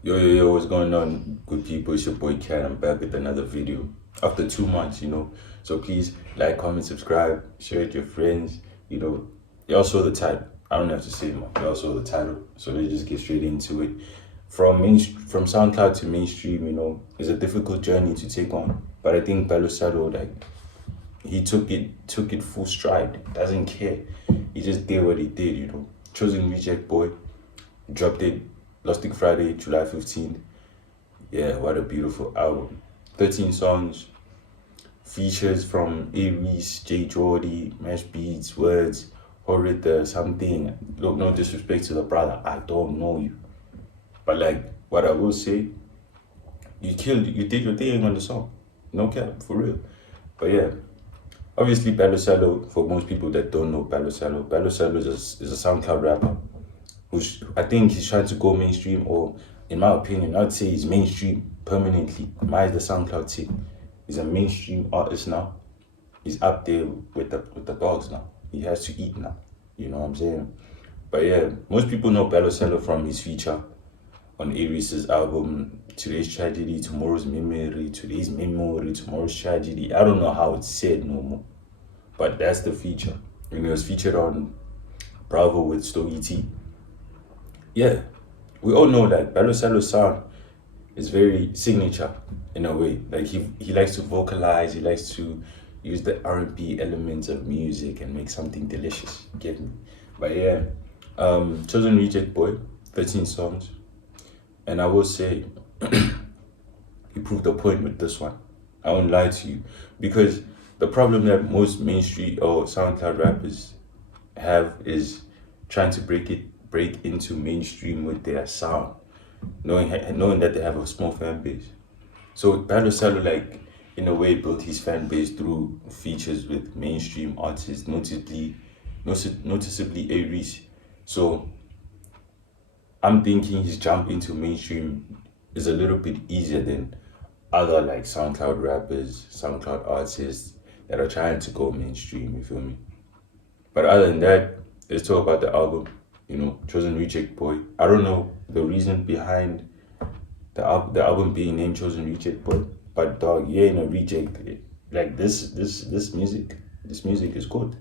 Yo, what's going on, good people? It's your boy Cat. I'm back with another video after 2 months. So please like, comment, subscribe, share it with your friends. Y'all saw the title. I don't have to say more. Y'all saw the title. So let's just get straight into it. From SoundCloud to mainstream, is a difficult journey to take on. But I think Belo Salo, like, he took it full stride. Doesn't care. He just did what he did. Chosen Reject Boy, dropped it last week Friday, July 15th. Yeah, what a beautiful album. 13 songs, features from Aries, J. Jordy, Mesh Beats, Words, Horita, something. Look, no disrespect to the brother, I don't know you. But like, what I will say, you did your thing on the song. No cap, for real. But yeah, obviously Belo Salo, for most people that don't know Belo Salo is a SoundCloud rapper who's, I think he's trying to go mainstream, or in my opinion, I'd say he's mainstream permanently. My the SoundCloud team. He's a mainstream artist now. He's up there with the dogs now. He has to eat now. You know what I'm saying? But yeah, most people know Belo Salo from his feature on Aries' album Today's Tragedy, Tomorrow's Memory, Today's Memory, Tomorrow's Tragedy. I don't know how it's said no more. But that's the feature. And it was featured on Bravo with Stogie T. Yeah, we all know that Belo Salo's sound is very signature in a way. Like he likes to vocalize, he likes to use the R&B elements of music and make something delicious. Get me? But yeah, Chosen Reject Boy, 13 songs, and I will say he proved the point with this one. I won't lie to you, because the problem that most mainstream or SoundCloud rappers have is trying to break into mainstream with their sound, knowing that they have a small fan base. So Belo Salo, like, in a way, built his fan base through features with mainstream artists, noticeably Aries. So I'm thinking his jump into mainstream is a little bit easier than other like SoundCloud rappers, SoundCloud artists that are trying to go mainstream. You feel me? But other than that, let's talk about the album. Chosen Reject Boy. I don't know the reason behind the album being named Chosen Reject Boy, but dog, you ain't a reject. Like this music is good.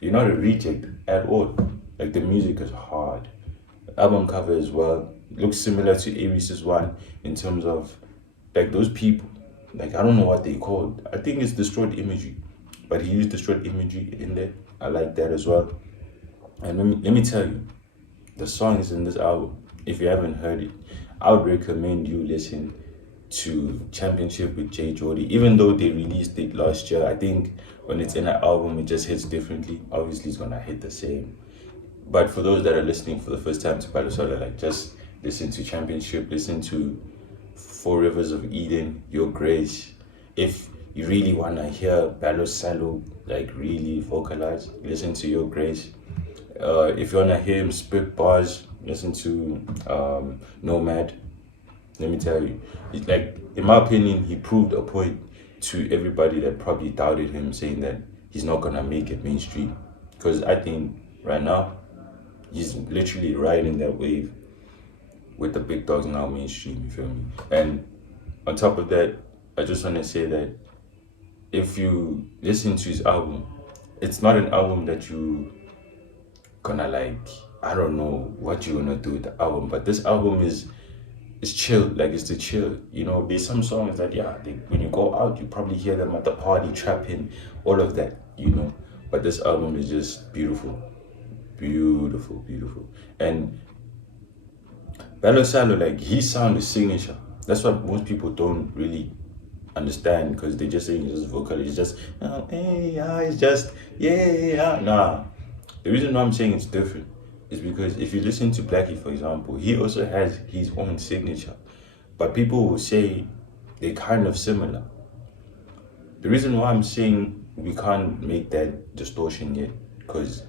You're not a reject at all. Like the music is hard. The album cover as well looks similar to Aries' one in terms of like those people. Like I don't know what they called. I think it's destroyed imagery, but he used destroyed imagery in there. I like that as well. And let me tell you, the songs in this album, if you haven't heard it, I would recommend you listen to Championship with J. Jordy. Even though they released it last year, I think when it's in an album, it just hits differently. Obviously, it's gonna hit the same. But for those that are listening for the first time to Belo Salo, like just listen to Championship, listen to Four Rivers of Eden, Your Grace. If you really wanna hear Belo Salo like really vocalize, listen to Your Grace. If you wanna hear him spit bars, listen to Nomad. Let me tell you, like in my opinion, he proved a point to everybody that probably doubted him, saying that he's not gonna make it mainstream. Because I think right now he's literally riding that wave with the big dogs now mainstream. You feel me? And on top of that, I just wanna say that if you listen to his album, it's not an album that you gonna like, I don't know what you wanna do with the album, but this album is chill, like it's the chill. There's some songs that when you go out you probably hear them at the party, trapping, all of that. But this album is just beautiful, beautiful, beautiful. And Belo Salo, like his sound is signature. That's what most people don't really understand, because they just say he's just vocal, it's just hey, it's just yeah. Nah, the reason why I'm saying it's different is because if you listen to Blackie, for example, he also has his own signature, but people will say they're kind of similar. The reason why I'm saying we can't make that distortion yet, because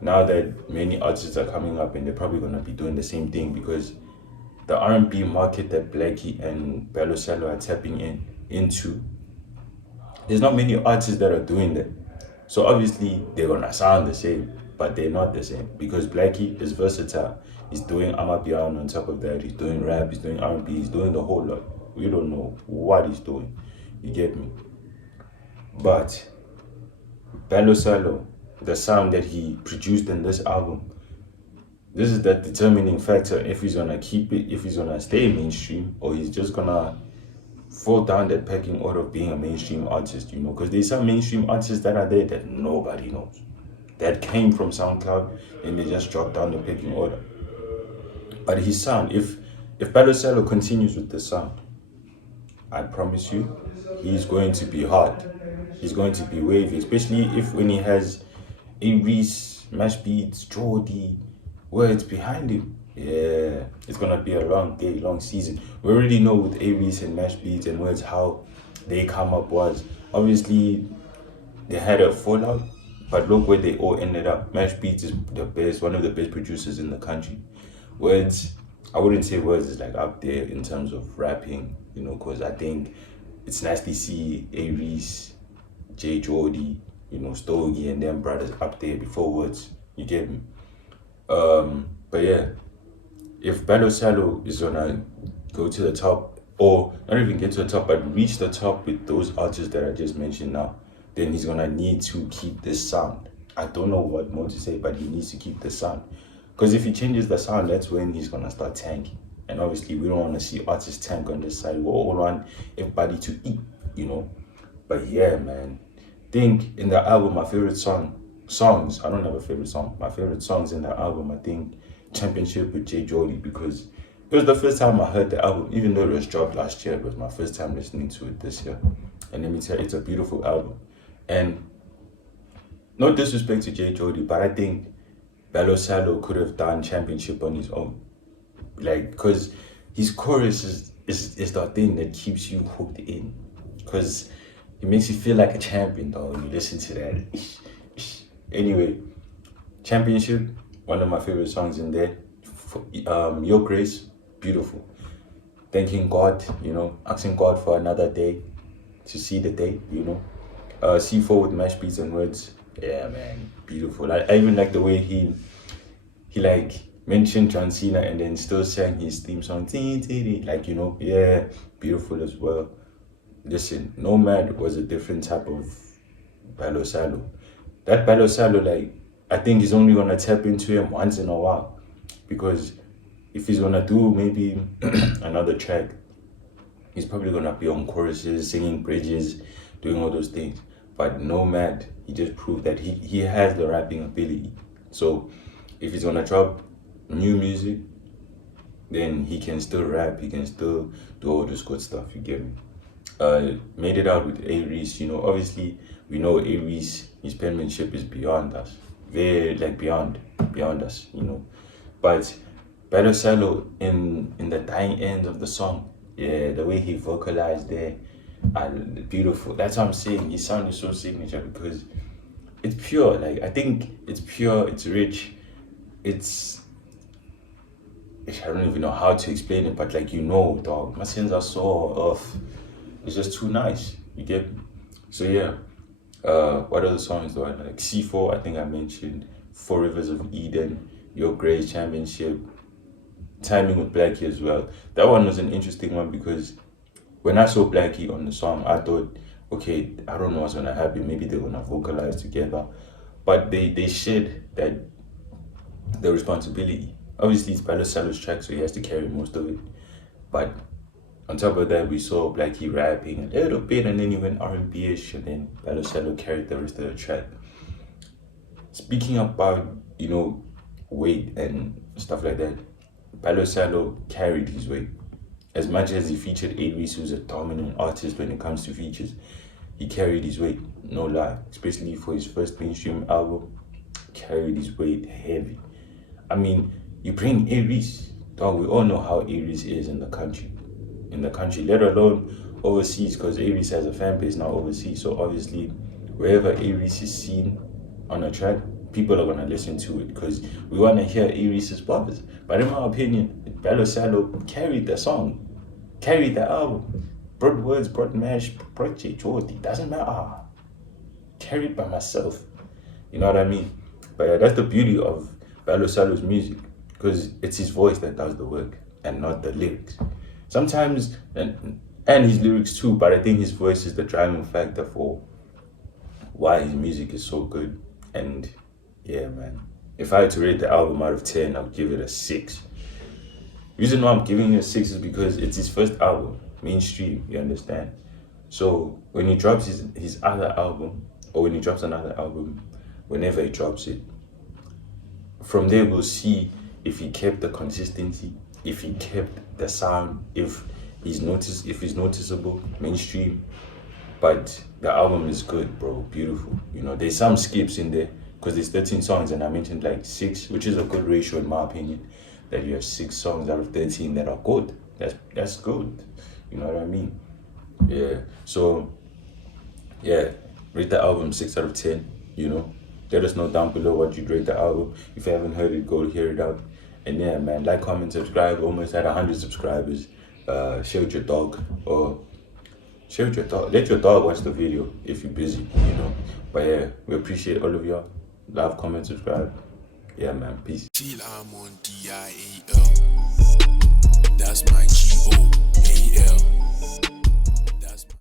now that many artists are coming up and they're probably gonna be doing the same thing, because the R&B market that Blackie and Belo Salo are tapping into, there's not many artists that are doing that. So obviously they're gonna sound the same. but they're not the same because Blackie is versatile. He's doing Amapiano on top of that. He's doing rap. He's doing R&B. He's doing the whole lot. We don't know what he's doing. You get me? But Belo Salo, the sound that he produced in this album, this is the determining factor if he's gonna keep it, if he's gonna stay mainstream, or he's just gonna fall down that pecking order of being a mainstream artist, because there's some mainstream artists that are there that nobody knows. That came from SoundCloud and they just dropped down the pecking order. But his sound, if Belo Salo continues with the sound, I promise you, he's going to be hot. He's going to be wavy, especially if when he has a Reese, Mash Beats, Jordy, words behind him. Yeah, it's gonna be a long day, long season. We already know with Aries and Mash Beats and words how they come up was. Obviously, they had a fallout, but look where they all ended up. Mash Beats is the best, one of the best producers in the country. Words, I wouldn't say Words is like up there in terms of rapping, because I think it's nice to see Aries, J Jordy, Stogie and them brothers up there before Words. You get me? But yeah, if Belo Salo is gonna go to the top, or not even get to the top, but reach the top with those artists that I just mentioned now, then he's gonna need to keep this sound. I don't know what more to say, but he needs to keep the sound. Because if he changes the sound, that's when he's gonna start tanking. And obviously, we don't want to see artists tank on this side. We all want everybody to eat. But yeah, man. Think in the album, my favorite songs. I don't have a favorite song. My favorite songs in the album, I think, Championship with J Jordy, because it was the first time I heard the album, even though it was dropped last year. It was my first time listening to it this year. And let me tell you, it's a beautiful album. And no disrespect to J Jordy, but I think Belo Salo could have done Championship on his own. Because his chorus is the thing that keeps you hooked in. Because it makes you feel like a champion, though, when you listen to that. Anyway, Championship, one of my favorite songs in there. Your Grace, beautiful. Thanking God, asking God for another day to see the day, C4 with Mash Beats and Words. Yeah, man, beautiful. I even like the way he mentioned John Cena and then still sang his theme song. Yeah, beautiful as well. Listen, Nomad was a different type of Belo Salo. That Belo Salo, I think he's only gonna tap into him once in a while, because if he's gonna do maybe another track, he's probably gonna be on choruses, singing bridges, doing all those things. But Nomad, he just proved that he has the rapping ability. So if he's gonna drop new music, then he can still rap, he can still do all this good stuff, you get me? Made it out with Aries, obviously we know Aries, his penmanship is beyond us. Very beyond us, But Belo Salo in the dying end of the song, yeah, the way he vocalized there, beautiful. That's what I'm saying. His sound is so signature because it's pure. I think it's pure, it's rich, I don't even know how to explain it, but dog, my sins are so off. It's just too nice. You get me? So yeah. What other songs do I like? C4, I think I mentioned. 4 Rivers of Eden, Your Grace, Championship, Timing with Blackie as well. That one was an interesting one because when I saw Blackie on the song, I thought, okay, I don't know what's gonna happen. Maybe they're gonna vocalize together, but they shared that the responsibility. Obviously, it's Belo Salo's track, so he has to carry most of it. But on top of that, we saw Blackie rapping a little bit, and then he went R&B-ish, and then Belo Salo carried the rest of the track. Speaking about, weight and stuff like that, Belo Salo carried his weight. As much as he featured Aries, who's a dominant artist when it comes to features, he carried his weight, no lie. Especially for his first mainstream album, carried his weight heavy. I mean, you bring Aries, dog, we all know how Aries is in the country, let alone overseas, because Aries has a fan base now overseas. So obviously, wherever Aries is seen on a track, people are gonna listen to it because we wanna hear Aries' bars. But in my opinion, Belo Salo carried the song, carried the album, brought words, brought Mash, brought J Jordy, doesn't matter. Carried by myself. You know what I mean? But yeah, that's the beauty of Belo Salo's music, because it's his voice that does the work and not the lyrics. Sometimes, and his lyrics too, but I think his voice is the driving factor for why his music is so good. And yeah, man, if I had to rate the album out of 10, I would give it a 6. Reason why I'm giving it a 6 is because it's his first album, mainstream, you understand? So when he drops his other album, or when he drops another album, whenever he drops it, from there we'll see if he kept the consistency, if he kept the sound, if he's noticeable, mainstream. But the album is good, bro. Beautiful. You know, there's some skips in there because there's 13 songs, and I mentioned like 6, which is a good ratio in my opinion. That you have 6 songs out of 13 that are good. That's good. You know what I mean? Yeah. So yeah, rate the album 6 out of 10. You know, let us know down below what you'd rate the album. If you haven't heard it, go hear it out. And yeah, man, like, comment, subscribe. Almost at 100 subscribers. Share with your dog, or share with your dog. Let your dog watch the video if you're busy, you know. But yeah, we appreciate all of y'all. Love, comment, subscribe. Yeah, man. Peace. Till I'm on DIAL. That's my GOAL. That's my